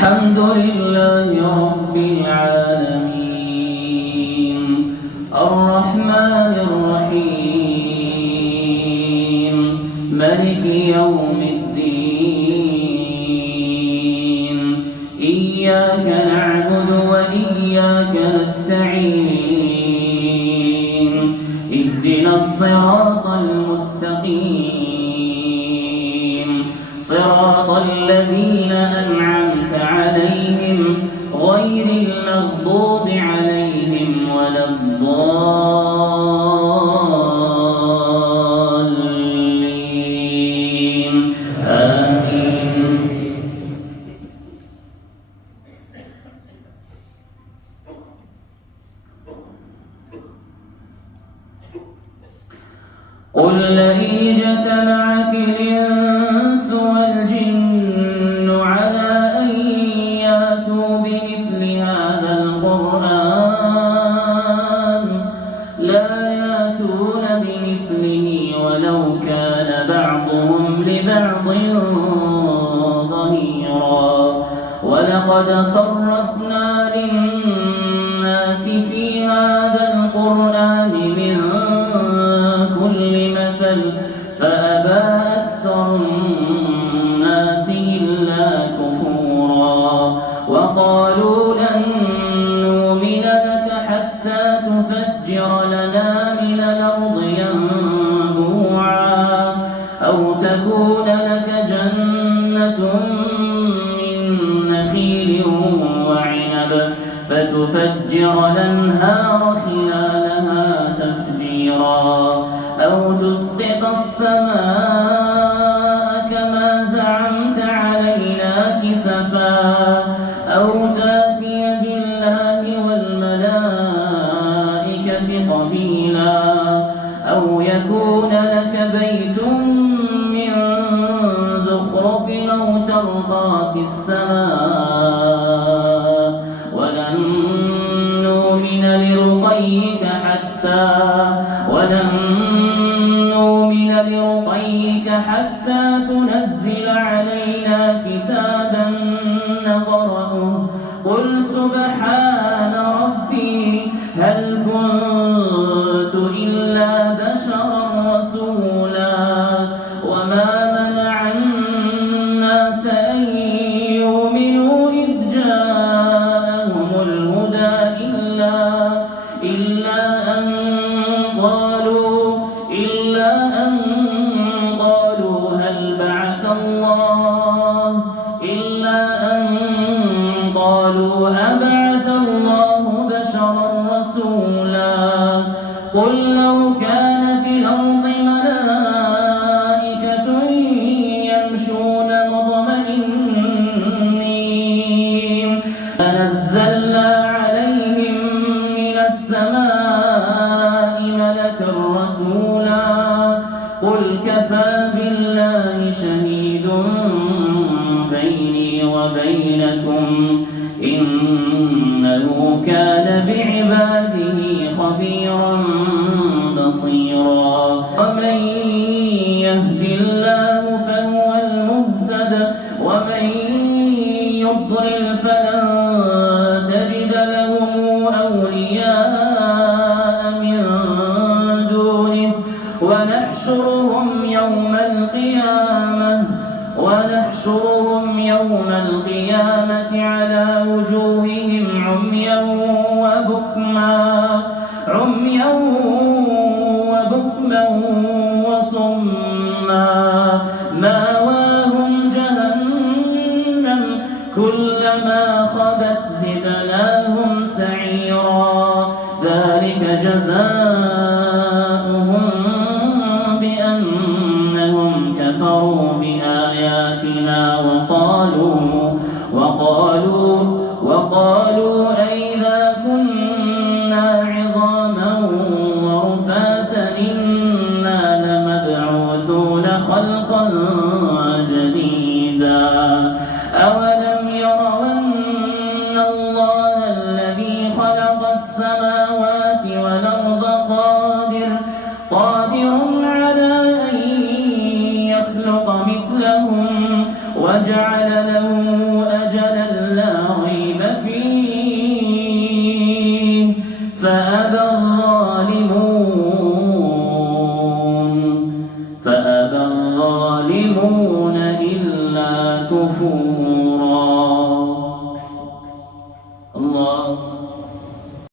الحمد لله رب العالمين الرحمن الرحيم مالك يوم الدين إياك نعبد وإياك نستعين اهدنا الصراط المستقيم صراط الذين أنعمت عليهم غير المغضوب عليهم ولا الضالين آمين. قل لئن اجتمعت الإنس والجن على أن يأتوا بمثل هذا القرآن لا يأتون بمثله ولو كان بعضهم لبعض ظهيرا ولقد صرفنا للناس في هذا القرآن من كل مثل فأبى أكثر الناس إلا كفورا وقالوا لن نؤمن لك حتى تفجر لنا من الأرض ينبوعا أو تكون لك جنة من نخيل وعنب فتفجر الأنهار خلالها تفجيرا أو تسقط السماء كما زعمت علينا كسفا أو تأتي بالله والملائكة قبيلا أو يكون لك بيت من زخرف أو ترقى في السماء ولن نؤمن لرقيك حتى تنزل علينا كتابا نقرأه قل سبحان ربي هل كنت إلا بشرا رسولا وما منع الناس أن يؤمنوا إذ جاءهم الهدى إلا أن قالوا هل بعث أبعث الله بشرا رسولا قل لو كان في الأرض ملائكة يمشون مطمئنين لنزلنا عليهم من السماء ملكا رسولا قل كفى بالله شهيد بيني وبينكم إنه كان بعباده خبيرا بصيرا ومن يهد الله فهو المهتد ومن يضلل فلن تجد له أولياء من دونه ونحشرهم يوم القيامة على وجوههم عميا وبكما وصما مأواهم جهنم كلما خبت زدناهم سعيرا ذلك جزاؤهم بأنهم كفروا بآياتنا فأبى